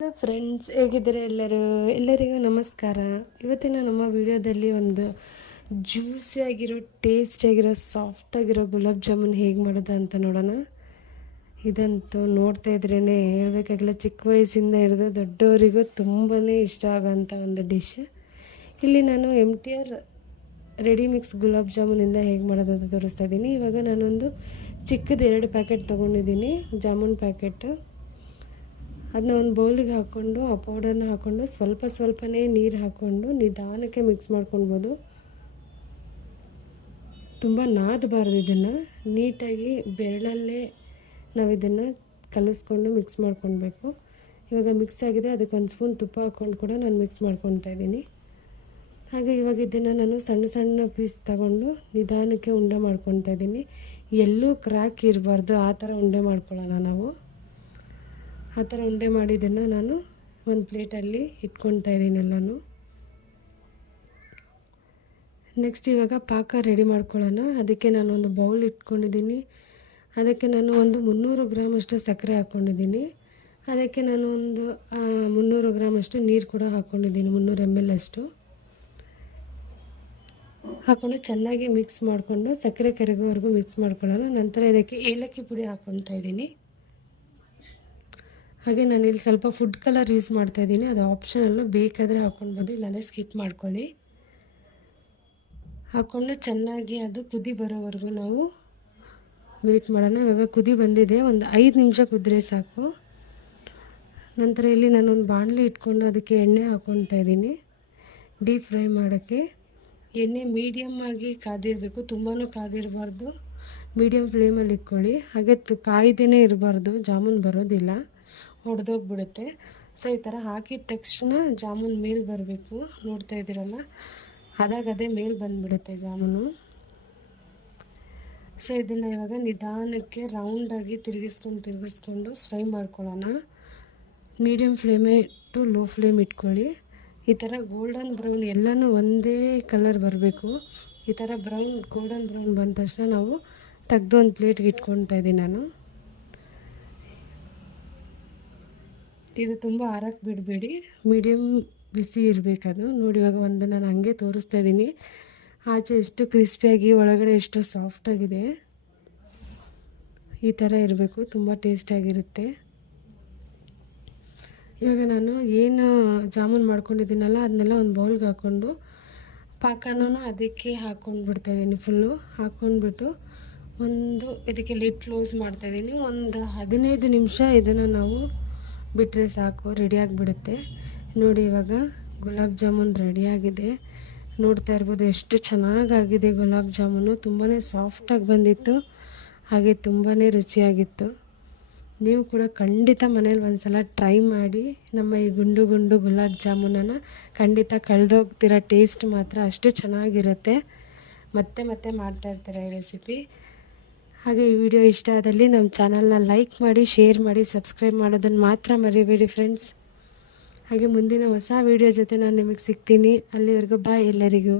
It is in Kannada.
ಹಲೋ ಫ್ರೆಂಡ್ಸ್, ಹೇಗಿದ್ದೀರಾ ಎಲ್ಲರಿಗೂ ನಮಸ್ಕಾರ. ಇವತ್ತಿನ ನಮ್ಮ ವಿಡಿಯೋದಲ್ಲಿ ಒಂದು ಜ್ಯೂಸಿಯಾಗಿರೋ, ಟೇಸ್ಟಿಯಾಗಿರೋ, ಸಾಫ್ಟಾಗಿರೋ ಗುಲಾಬ್ ಜಾಮೂನ್ ಹೇಗೆ ಮಾಡೋದು ಅಂತ ನೋಡೋಣ. ಇದಂತೂ ನೋಡ್ತಾ ಇದ್ರೇ ಹೇಳ್ಬೇಕಾಗಿಲ್ಲ, ಚಿಕ್ಕ ವಯಸ್ಸಿಂದ ಹಿಡಿದು ದೊಡ್ಡವರಿಗೂ ತುಂಬಾ ಇಷ್ಟ ಆಗೋಂಥ ಒಂದು ಡಿಶ್. ಇಲ್ಲಿ ನಾನು MTR ರೆಡಿ ಮಿಕ್ಸ್ ಗುಲಾಬ್ ಜಾಮೂನಿಂದ ಹೇಗೆ ಮಾಡೋದು ಅಂತ ತೋರಿಸ್ತಾ ಇದ್ದೀನಿ. ಇವಾಗ ನಾನೊಂದು ಚಿಕ್ಕದು 2 ಪ್ಯಾಕೆಟ್ ತೊಗೊಂಡಿದ್ದೀನಿ, ಜಾಮೂನ್ ಪ್ಯಾಕೆಟ್. ಅದನ್ನ ಒಂದು ಬೌಲಿಗೆ ಹಾಕ್ಕೊಂಡು ಆ ಪೌಡರ್ನ ಹಾಕ್ಕೊಂಡು ಸ್ವಲ್ಪನೇ ನೀರು ಹಾಕ್ಕೊಂಡು ನಿಧಾನಕ್ಕೆ ಮಿಕ್ಸ್ ಮಾಡ್ಕೊಳ್ಬೋದು. ತುಂಬ ನಾದಬಾರ್ದು, ಇದನ್ನು ನೀಟಾಗಿ ಬೆರಳಲ್ಲೇ ನಾವು ಇದನ್ನು ಕಲಿಸ್ಕೊಂಡು ಮಿಕ್ಸ್ ಮಾಡ್ಕೊಳ್ಬೇಕು. ಇವಾಗ ಮಿಕ್ಸ್ ಆಗಿದೆ, ಅದಕ್ಕೆ 1 ಸ್ಪೂನ್ ತುಪ್ಪ ಹಾಕ್ಕೊಂಡು ಕೂಡ ನಾನು ಮಿಕ್ಸ್ ಮಾಡ್ಕೊತಾ ಇದ್ದೀನಿ. ಹಾಗೆ ಇವಾಗ ಇದನ್ನು ನಾನು ಸಣ್ಣ ಪೀಸ್ ತಗೊಂಡು ನಿಧಾನಕ್ಕೆ ಉಂಡೆ ಮಾಡ್ಕೊತಾ ಇದ್ದೀನಿ. ಎಲ್ಲೂ ಕ್ರ್ಯಾಕ್ ಇರಬಾರ್ದು, ಆ ಥರ ಉಂಡೆ ಮಾಡ್ಕೊಳ್ಳೋಣ ನಾವು. ಆ ಥರ ಉಂಡೆ ಮಾಡಿದ್ದನ್ನು ನಾನು ಒಂದು ಪ್ಲೇಟಲ್ಲಿ ಇಟ್ಕೊತಾ ಇದ್ದೀನಿ ಎಲ್ಲನೂ. ನೆಕ್ಸ್ಟ್ ಇವಾಗ ಪಾಕ ರೆಡಿ ಮಾಡ್ಕೊಳ್ಳೋಣ. ಅದಕ್ಕೆ ನಾನು ಒಂದು ಬೌಲ್ ಇಟ್ಕೊಂಡಿದ್ದೀನಿ. ಅದಕ್ಕೆ ನಾನು ಒಂದು 300 ಗ್ರಾಮ್ ಅಷ್ಟು ಸಕ್ಕರೆ ಹಾಕ್ಕೊಂಡಿದ್ದೀನಿ. ಅದಕ್ಕೆ ನಾನು ಒಂದು 300 ಗ್ರಾಮ್ ಅಷ್ಟು ನೀರು ಕೂಡ ಹಾಕ್ಕೊಂಡಿದ್ದೀನಿ, 300 ml ಅಷ್ಟು ಹಾಕ್ಕೊಂಡು ಚೆನ್ನಾಗಿ ಮಿಕ್ಸ್ ಮಾಡಿಕೊಂಡು ಸಕ್ಕರೆ ಕರಗೋವರೆಗೂ ಮಿಕ್ಸ್ ಮಾಡ್ಕೊಳ್ಳೋಣ. ನಂತರ ಇದಕ್ಕೆ ಏಲಕ್ಕಿ ಪುಡಿ ಹಾಕ್ಕೊತಾ ಇದ್ದೀನಿ. ಹಾಗೆ ನಾನಿಲ್ಲಿ ಸ್ವಲ್ಪ ಫುಡ್ ಕಲರ್ ಯೂಸ್ ಮಾಡ್ತಾಯಿದ್ದೀನಿ, ಅದು ಆಪ್ಷನಲ್ಲು, ಬೇಕಾದರೆ ಹಾಕ್ಕೊಳ್ಬೋದು, ಇಲ್ಲಾಂದರೆ ಸ್ಕಿಪ್ ಮಾಡ್ಕೊಳ್ಳಿ. ಹಾಕ್ಕೊಂಡು ಚೆನ್ನಾಗಿ ಅದು ಕುದಿ ಬರೋವರೆಗೂ ನಾವು ವೆಯ್ಟ್ ಮಾಡೋಣ. ಇವಾಗ ಕುದಿ ಬಂದಿದೆ, ಒಂದು 5 ನಿಮಿಷ ಕುದ್ರೆ ಸಾಕು. ನಂತರ ಇಲ್ಲಿ ನಾನೊಂದು ಬಾಣಲಿ ಇಟ್ಕೊಂಡು ಅದಕ್ಕೆ ಎಣ್ಣೆ ಹಾಕ್ಕೊತಾ ಇದ್ದೀನಿ ಡೀಪ್ ಫ್ರೈ ಮಾಡೋಕ್ಕೆ. ಎಣ್ಣೆ ಮೀಡಿಯಮ್ ಆಗಿ ಕಾದಿರಬೇಕು, ತುಂಬಾ ಕಾದಿರಬಾರ್ದು, ಮೀಡಿಯಮ್ ಫ್ಲೇಮಲ್ಲಿ ಇಟ್ಕೊಳ್ಳಿ. ಹಾಗೆ ಕಾಯ್ದೇ ಇರಬಾರ್ದು, ಜಾಮೂನ್ ಬರೋದಿಲ್ಲ, ಹೊಡೆದೋಗ್ಬಿಡುತ್ತೆ. ಸೊ ಈ ಥರ ಹಾಕಿದ ತಕ್ಷಣ ಜಾಮೂನ್ ಮೇಲೆ ಬರಬೇಕು, ನೋಡ್ತಾ ಇದ್ದೀರಲ್ಲ, ಅದೇ ಮೇಲೆ ಬಂದುಬಿಡುತ್ತೆ ಜಾಮೂನು. ಸೊ ಇದನ್ನು ಇವಾಗ ನಿಧಾನಕ್ಕೆ ರೌಂಡಾಗಿ ತಿರುಗಿಸ್ಕೊಂಡು ಫ್ರೈ ಮಾಡ್ಕೊಳ್ಳೋಣ. ಮೀಡಿಯಮ್ ಫ್ಲೇಮೇ ಟು ಲೋ ಫ್ಲೇಮ್ ಇಟ್ಕೊಳ್ಳಿ. ಈ ಥರ ಗೋಲ್ಡನ್ ಬ್ರೌನ್ ಎಲ್ಲನೂ ಒಂದೇ ಕಲರ್ ಬರಬೇಕು. ಈ ಥರ ಗೋಲ್ಡನ್ ಬ್ರೌನ್ ಬಂದ ತಕ್ಷಣ ನಾವು ತೆಗೆದು ಒಂದು ಪ್ಲೇಟ್ಗೆ ಇಟ್ಕೊತಾ ಇದ್ದೀನಿ ನಾನು. ಇದು ತುಂಬ ಆರಕ್ಕೆ ಬಿಡಬೇಡಿ, ಮೀಡಿಯಮ್ ಬಿಸಿ ಇರಬೇಕದು. ನೋಡಿ, ಇವಾಗ ಒಂದು ನಾನು ಹಂಗೆ ತೋರಿಸ್ತಾ ಇದ್ದೀನಿ. ಆಚೆ ಎಷ್ಟು ಕ್ರಿಸ್ಪಿಯಾಗಿ, ಒಳಗಡೆ ಎಷ್ಟು ಸಾಫ್ಟಾಗಿದೆ. ಈ ಥರ ಇರಬೇಕು, ತುಂಬ ಟೇಸ್ಟಿಯಾಗಿರುತ್ತೆ. ಇವಾಗ ನಾನು ಏನು ಜಾಮೂನ್ ಮಾಡ್ಕೊಂಡಿದ್ದೀನಲ್ಲ, ಅದನ್ನೆಲ್ಲ ಒಂದು ಬೌಲ್ಗೆ ಹಾಕ್ಕೊಂಡು ಪಾಕನೂ ಅದಕ್ಕೆ ಹಾಕ್ಕೊಂಡು ಬಿಡ್ತಾಯಿದ್ದೀನಿ. ಫುಲ್ಲು ಹಾಕ್ಕೊಂಡ್ಬಿಟ್ಟು ಇದಕ್ಕೆ ಲಿಡ್ ಕ್ಲೋಸ್ ಮಾಡ್ತಾಯಿದ್ದೀನಿ. ಒಂದು 15 ನಿಮಿಷ ಇದನ್ನು ನಾವು ಬಿಟ್ಟರೆ ಸಾಕು, ರೆಡಿಯಾಗಿಬಿಡುತ್ತೆ. ನೋಡಿ, ಇವಾಗ ಗುಲಾಬ್ ಜಾಮೂನ್ ರೆಡಿಯಾಗಿದೆ. ನೋಡ್ತಾ ಇರ್ಬೋದು ಎಷ್ಟು ಚೆನ್ನಾಗಾಗಿದೆ ಗುಲಾಬ್ ಜಾಮೂನು. ತುಂಬಾ ಸಾಫ್ಟಾಗಿ ಬಂದಿತ್ತು, ಹಾಗೆ ತುಂಬಾ ರುಚಿಯಾಗಿತ್ತು. ನೀವು ಕೂಡ ಖಂಡಿತ ಮನೇಲಿ ಒಂದು ಸಲ ಟ್ರೈ ಮಾಡಿ. ನಮ್ಮ ಈ ಗುಂಡು ಗುಲಾಬ್ ಜಾಮೂನನ್ನು ಖಂಡಿತ ಕಳೆದೋಗ್ತಿರೋ ಟೇಸ್ಟ್ ಮಾತ್ರ ಅಷ್ಟು ಚೆನ್ನಾಗಿರುತ್ತೆ. ಮತ್ತೆ ಮಾಡ್ತಾಯಿರ್ತೀರ ಈ ರೆಸಿಪಿ. ಹಾಗೆ ಈ ವಿಡಿಯೋ ಇಷ್ಟ ಆದಲ್ಲಿ ನಮ್ಮ ಚಾನಲ್ನ ಲೈಕ್ ಮಾಡಿ, ಶೇರ್ ಮಾಡಿ, ಸಬ್ಸ್ಕ್ರೈಬ್ ಮಾಡೋದನ್ನು ಮಾತ್ರ ಮರಿಬೇಡಿ ಫ್ರೆಂಡ್ಸ್. ಹಾಗೆ ಮುಂದಿನ ಹೊಸ ವಿಡಿಯೋ ಜೊತೆ ನಾನು ನಿಮಗೆ ಸಿಗ್ತೀನಿ. ಅಲ್ಲಿವರೆಗೂ ಬಾಯ್ ಎಲ್ಲರಿಗೂ.